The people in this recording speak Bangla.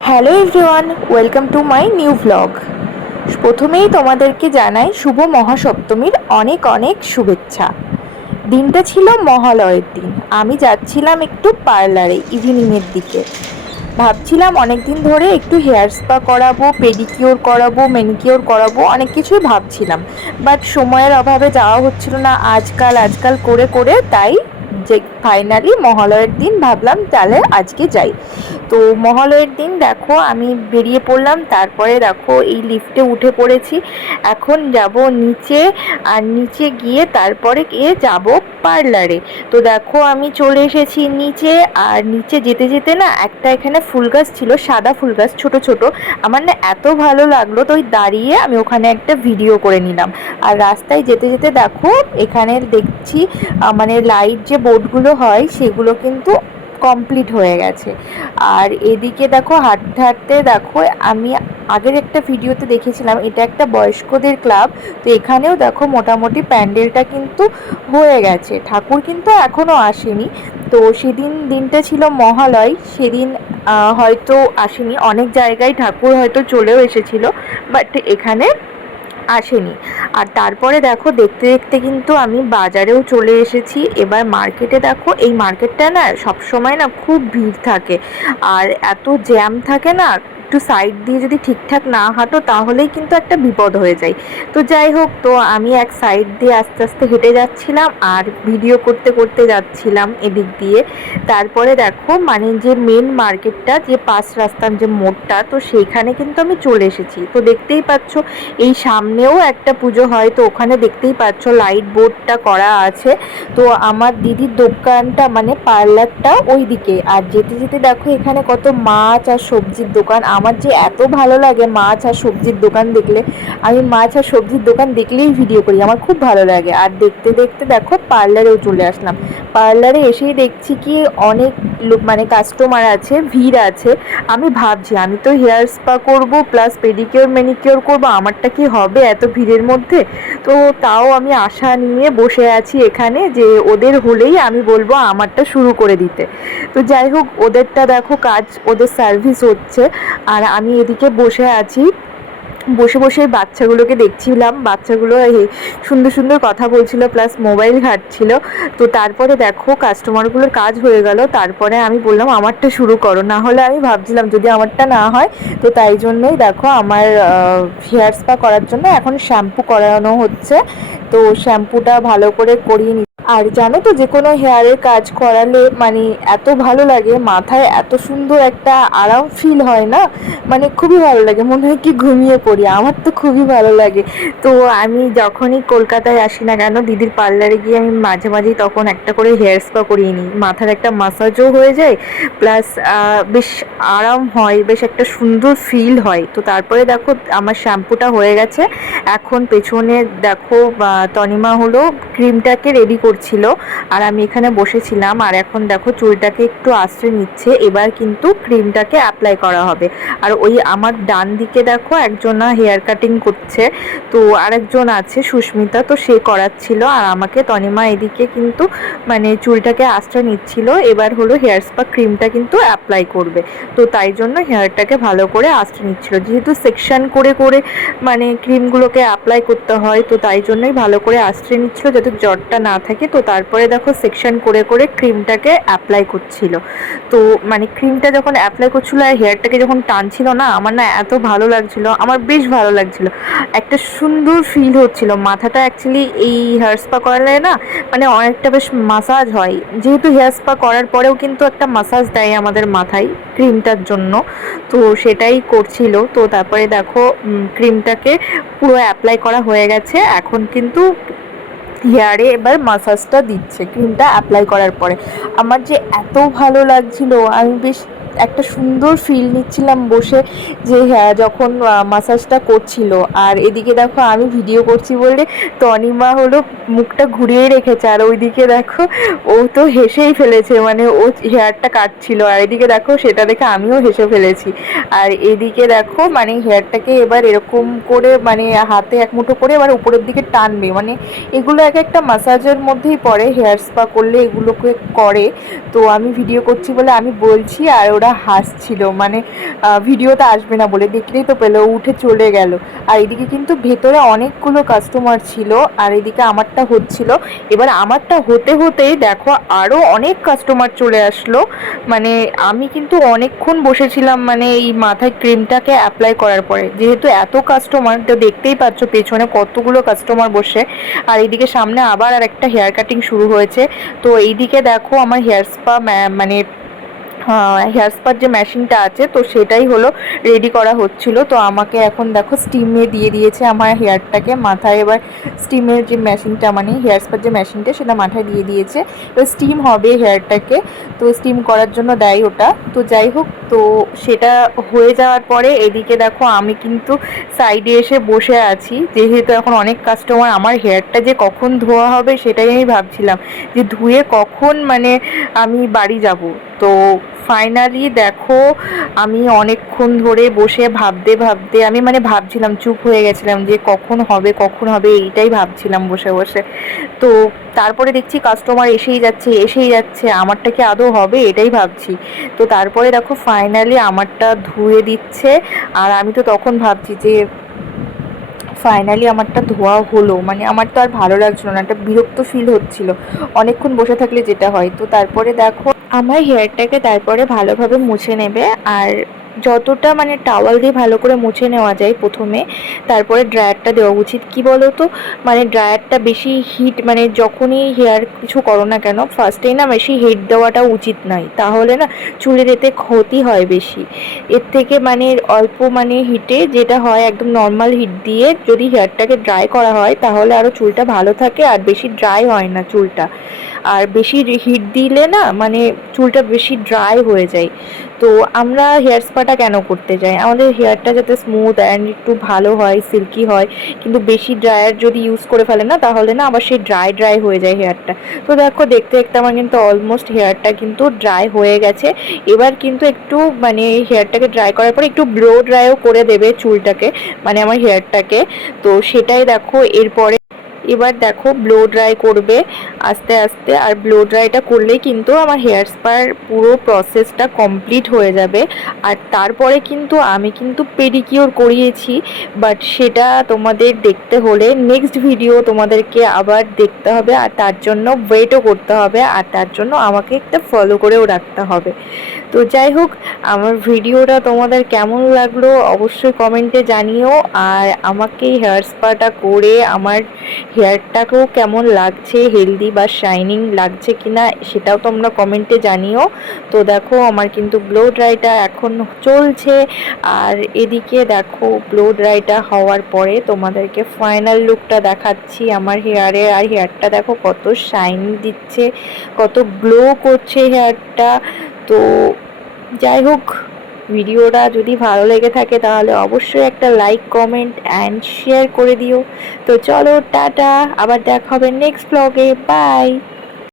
Hello everyone, welcome to my new blog. প্রথমেই তোমাদেরকে জানাই শুভ মহাসপ্তমীর অনেক অনেক শুভেচ্ছা। দিনটা ছিল মহালয়ের দিন। আমি যাচ্ছিলাম একটু পার্লারে ইভিনিংয়ের দিকে। ভাবছিলাম অনেক দিন ধরে একটু হেয়ার স্পা করাবো, পেডিকিওর করাবো, ম্যানিকিওর করাবো, অনেক কিছুই ভাবছিলাম। বাট সময়ের অভাবে যাওয়া হচ্ছিল না আজকাল করে করে, তাই যে ফাইনালি মহালয়ের দিন ভাবলাম তাহলে আজকে যাই। তো মহালয়ের দিন দেখো আমি বেরিয়ে পড়লাম, তারপরে দেখো এই লিফটে উঠে পড়েছি। এখন যাব নিচে, আর নিচে গিয়ে তারপরে গিয়ে যাব পার্লারে। তো দেখো আমি চলে এসেছি নিচে, আর নিচে যেতে যেতে না একটা এখানে ফুল গাছ ছিল, সাদা ফুল গাছ ছোট ছোট। আমার না এত ভালো লাগলো, তো ওই দাঁড়িয়ে আমি ওখানে একটা ভিডিও করে নিলাম। আর রাস্তায় যেতে যেতে দেখো এখানে দেখছি মানে লাইট যে বোর্ডগুলো হয় সেগুলো কিন্তু কমপ্লিট হয়ে গেছে। আর এদিকে দেখো হাঁটতে হাঁটতে দেখো আমি আগের একটা ভিডিওতে দেখেছিলাম এটা একটা বয়স্কদের ক্লাব। তো এখানেও দেখো মোটামুটি প্যান্ডেলটা কিন্তু হয়ে গেছে, ঠাকুর কিন্তু এখনও আসেনি। তো সেদিন দিনটা ছিল মহালয়, সেদিন হয়তো আসেনি, অনেক জায়গায় ঠাকুর হয়তো চলেও এসেছিল, বাট এখানে আসেনি। আর তারপরে দেখো দেখতে দেখতে কিন্তু আমি বাজারেও চলে এসেছি। এবার মার্কেটে দেখো, এই মার্কেটটা না সবসময় না খুব ভিড় থাকে, আর এত জ্যাম থাকে না, একটু সাইড দিয়ে যদি ঠিকঠাক না হাঁটো তাহলেই কিন্তু একটা বিপদ হয়ে যায়। তো যাই হোক, তো আমি এক সাইড দিয়ে আস্তে আস্তে হেঁটে যাচ্ছিলাম আর ভিডিও করতে করতে যাচ্ছিলাম এদিক দিয়ে। তারপরে দেখো মানে যে মেন মার্কেটটা, যে পাঁচ রাস্তার যে মোড়টা, তো সেইখানে কিন্তু আমি চলে এসেছি। তো দেখতেই পাচ্ছ এই সামনেও একটা পুজো হয়, তো ওখানে দেখতেই পাচ্ছ লাইট বোর্ডটা করা আছে। তো আমার দিদির দোকানটা মানে পার্লারটা ওই দিকে। আর যেতে যেতে দেখো এখানে কত মাছ আর সবজির দোকান। আমার যে এত ভালো লাগে মাছ আর সবজির দোকান দেখলে, আমি মাছ আর সবজির দোকান দেখলেই ভিডিও করি, আমার খুব ভালো লাগে। আর দেখতে দেখতে দেখো পার্লারেও চলে আসলাম। পার্লারে এসেই দেখছি কি অনেক লোক মানে কাস্টমার আছে, ভিড় আছে। আমি ভাবছি আমি তো হেয়ার স্পা করব প্লাস পেডিকিওর ম্যানিকিওর করব, আমারটা কি হবে এত ভিড়ের মধ্যে? তো তাও আমি আশা নিয়ে বসে আছি এখানে, যে ওদের হলেই আমি বলবো আমারটা শুরু করে দিতে। তো যাই হোক, ওদেরটা দেখো কাজ, ওদের সার্ভিস হচ্ছে, আর আমি এদিকে বসে আছি। বসে বসে বাচ্চাগুলোকে দেখছিলাম, বাচ্চাগুলো সুন্দর সুন্দর কথা বলছিল প্লাস মোবাইল ঘাঁটছিল। তো তারপরে দেখো কাস্টমারগুলোর কাজ হয়ে গেল, তারপরে আমি বললাম আমারটা শুরু করো, না হলে আমি ভাবছিলাম যদি আমারটা না হয়। তো তাই জন্যই দেখো আমার হেয়ার স্পা করার জন্য এখন শ্যাম্পু করানো হচ্ছে। তো শ্যাম্পুটা ভালো করে করিয়ে নি। আর জানো তো যে কোনো হেয়ারের কাজ করালে মানে এত ভালো লাগে, মাথায় এত সুন্দর একটা আরাম ফিল হয় না, মানে খুবই ভালো লাগে, মনে হয় কি ঘুমিয়ে পড়ি, আমার তো খুবই ভালো লাগে। তো আমি যখনই কলকাতায় আসি না কেন দিদির পার্লারে গিয়ে আমি মাঝে মাঝেই তখন একটা করে হেয়ার স্পা করিয়ে নিই, মাথার একটা মাসাজও হয়ে যায় প্লাস বেশ আরাম হয়, বেশ একটা সুন্দর ফিল হয়। তো তারপরে দেখো আমার শ্যাম্পুটা হয়ে গেছে, এখন পেছনে দেখো তনিমা হলো ক্রিমটাকে রেডি করছিল, আর আমি এখানে বসেছিলাম। আর এখন দেখো চুলটাকে একটু আঁচড়ে নিচ্ছে, এবার কিন্তু ক্রিমটাকে অ্যাপ্লাই করা হবে। আর ওই আমার ডান দিকে দেখো একজন হেয়ার কাটিং করছে, তো আরেকজন আছে সুস্মিতা, তো সে করাচ্ছিল, আর আমাকে তনিমা এদিকে কিন্তু মানে চুলটাকে আঁচড়ে নিচ্ছিল। এবার হলো হেয়ার স্পা ক্রিমটা কিন্তু অ্যাপ্লাই করবে, তো তাই জন্য হেয়ারটাকে ভালো করে আঁচড়ে নিচ্ছিল, যেহেতু সেকশন করে করে মানে ক্রিমগুলোকে অ্যাপ্লাই করতে হয়, তো তাই জন্যই ভালো করে আঁচড়ে নিচ্ছিল যাতে জ্বরটা না থাকে। তো তারপরে দেখো সেকশন করে করে ক্রিমটাকে অ্যাপ্লাই করছিল। তো মানে ক্রিমটা যখন অ্যাপ্লাই করছিল আর হেয়ারটাকে যখন টানছিল না, আমার না এত ভালো লাগছিল, আমার বেশ ভালো লাগছিল, একটা সুন্দর ফিল হচ্ছিল। মাথাটা অ্যাকচুয়ালি এই হেয়ার স্পা করালে না মানে অনেকটা বেশ মাসাজ হয়, যেহেতু হেয়ার স্পা করার পরেও কিন্তু একটা মাসাজ দেয় আমাদের মাথায় ক্রিমটার জন্য, তো সেটাই করছিল। তো তারপরে দেখো ক্রিমটাকে পুরো অ্যাপ্লাই করা হয়ে গেছে, এখন কিন্তু হেয়ারে এবার মাসাজটা দিচ্ছে ক্রিমটা অ্যাপ্লাই করার পরে। আমার যে এত ভালো লাগছিল, আমি বেশ একটা সুন্দর ফিল নিচ্ছিলাম বসে, যে হ্যাঁ যখন মাসাজটা করছিল। আর এদিকে দেখো আমি ভিডিও করছি বলে তনিমা হলো মুখটা ঘুরিয়ে রেখেছে, আর ওইদিকে দেখো ও তো হেসেই ফেলেছে, মানে ও হেয়ারটা কাটছিল, আর এদিকে দেখো সেটা দেখে আমিও হেসে ফেলেছি। আর এদিকে দেখো মানে হেয়ারটাকে এবার এরকম করে মানে হাতে এক মুঠো করে এবার উপরের দিকে টানবে, মানে এগুলো এক একটা মাসাজের মধ্যেই পড়ে, হেয়ার স্পা করলে এগুলোকে করে। তো আমি ভিডিও করছি বলে আমি বলছি, আর ওরা ওরা হাসছিল, মানে ভিডিওতে আসবে না বলে, দেখলেই তো পেলো, উঠে চলে গেল। আর এদিকে কিন্তু ভেতরে অনেকগুলো কাস্টমার ছিল, আর এদিকে আমারটা হচ্ছিল। এবার আমারটা হতে হতেই দেখো আরও অনেক কাস্টমার চলে আসলো। মানে আমি কিন্তু অনেকক্ষণ বসেছিলাম, মানে এই মাথায় ক্রিমটাকে অ্যাপ্লাই করার পরে, যেহেতু এত কাস্টমার, তো দেখতেই পাচ্ছ পেছনে কতগুলো কাস্টমার বসে। আর এইদিকে সামনে আবার আর একটা হেয়ার কাটিং শুরু হয়েছে। তো এইদিকে দেখো আমার হেয়ার স্পা মানে হেয়ার স্পার যে মেশিনটা আছে, তো সেটাই হলো রেডি করা হচ্ছিল। তো আমাকে এখন দেখো স্টিমে দিয়ে দিয়েছে আমার হেয়ারটাকে, মাথায় এবার স্টিমের যে মেশিনটা, মানে হেয়ার স্পার যে মেশিনটা, সেটা মাথায় দিয়ে দিয়েছে। এবার স্টিম হবে হেয়ারটাকে, তো স্টিম করার জন্য দেয় ওটা। তো যাই হোক, তো সেটা হয়ে যাওয়ার পরে এদিকে দেখো আমি কিন্তু সাইডে এসে বসে আছি, যেহেতু এখন অনেক কাস্টমার। আমার হেয়ারটা যে কখন ধোয়া হবে সেটাই আমি ভাবছিলাম, যে ধুয়ে কখন মানে আমি বাড়ি যাব। তো ফাইনালি দেখো আমি অনেকক্ষণ ধরে বসে ভাবতে ভাবতে, আমি মানে ভাবছিলাম, চুপ হয়ে গেছিলাম যে কখন হবে কখন হবে, এইটাই ভাবছিলাম বসে বসে। তো তারপরে দেখছি কাস্টমার এসেই যাচ্ছে এসেই যাচ্ছে, আমারটা কি আদৌ হবে এটাই ভাবছি। তো তারপরে দেখো ফাইনালি আমারটা ধুয়ে দিচ্ছে, আর আমি তো তখন ভাবছি যে ফাইনালি আমারটা ধোয়া হলো, মানে আমার তো আর ভালো লাগছিল না, একটা বিরক্ত ফিল হচ্ছিল অনেকক্ষণ বসে থাকলে যেটা হয়। তো তারপরে দেখো আমার হেয়ারটাকে তারপরে ভালোভাবে মুছে নেবে, আর যতটা মানে টাওয়াল দিয়ে ভালো করে মুছে নেওয়া যায় প্রথমে, তারপরে ড্রায়ারটা দেওয়া উচিত। কি বলো তো, মানে ড্রায়ারটা বেশি হিট, মানে যখনই হেয়ার কিছু করো না কেন ফার্স্টেই না বেশি হিট দেওয়াটা উচিত নয়, তাহলে না চুলের এতে ক্ষতি হয় বেশি। এর থেকে মানে অল্প মানে হিটে যেটা হয়, একদম নর্মাল হিট দিয়ে যদি হেয়ারটাকে ড্রাই করা হয়, তাহলে আরও চুলটা ভালো থাকে, আর বেশি ড্রাই হয় না চুলটা। আর বেশি হিট দিলে না মানে চুলটা বেশি ড্রাই হয়ে যায়। তো আমরা হেয়ার স্পাটা কেন করতে যাই, আমাদের হেয়ারটা যাতে স্মুথ অ্যান্ড একটু ভালো হয়, সিল্কি হয়। কিন্তু বেশি ড্রায়ার যদি ইউজ করে ফেলে না, তাহলে না আবার সেই ড্রাই ড্রাই হয়ে যায় হেয়ারটা। তো দেখো দেখতে দেখতে আমার কিন্তু অলমোস্ট হেয়ারটা কিন্তু ড্রাই হয়ে গেছে। এবার কিন্তু একটু মানে হেয়ারটাকে ড্রাই করার পরে একটু ব্লো ড্রাইও করে দেবে চুলটাকে, মানে আমার হেয়ারটাকে। তো সেটাই দেখো এরপরে এবার দেখো ব্লো ড্রাই করবে আস্তে আস্তে, আর ব্লো ড্রাইটা করলেই কিন্তু আমার হেয়ার স্পার পুরো প্রসেসটা কমপ্লিট হয়ে যাবে। আর তারপরে কিন্তু আমি কিন্তু পেডিকিওর করিয়েছি, বাট সেটা তোমাদের দেখতে হলে নেক্সট ভিডিও তোমাদেরকে আবার দেখতে হবে, আর তার জন্য ওয়েটও করতে হবে, আর তার জন্য আমাকে একটা ফলো করেও রাখতে হবে। তো যাই হোক, আমার ভিডিওটা তোমাদের কেমন লাগলো অবশ্যই কমেন্টে জানিও, আর আমাকে হেয়ার স্পাটা করে আমার হেয়ারটাকেও কেমন লাগছে, হেলদি বা শাইনিং লাগছে কিনা সেটাও তোমরা কমেন্টে জানিও। তো দেখো আমার কিন্তু ব্লো ড্রাইটা এখন চলছে, আর এদিকে দেখো ব্লো ড্রাইটা হওয়ার পরে তোমাদেরকে ফাইনাল লুকটা দেখাচ্ছি আমার হেয়ারে। আর হেয়ারটা দেখো কত শাইন দিচ্ছে, কত গ্লো করছে হেয়ারটা। তো যাই হোক, ভিডিওটা যদি ভালো লেগে থাকে তাহলে অবশ্যই একটা লাইক কমেন্ট অ্যান্ড শেয়ার করে দিও। তো চলো টাটা, আবার দেখা হবে নেক্সট ব্লগে, বাই।